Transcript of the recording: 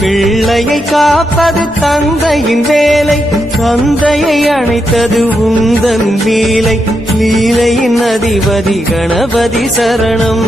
பிள்ளையை காப்பது தந்தையின் வேலை, தந்தையை அணைத்தது உந்தன் லீலை, லீலையின் அதிபதி கணபதி சரணம்.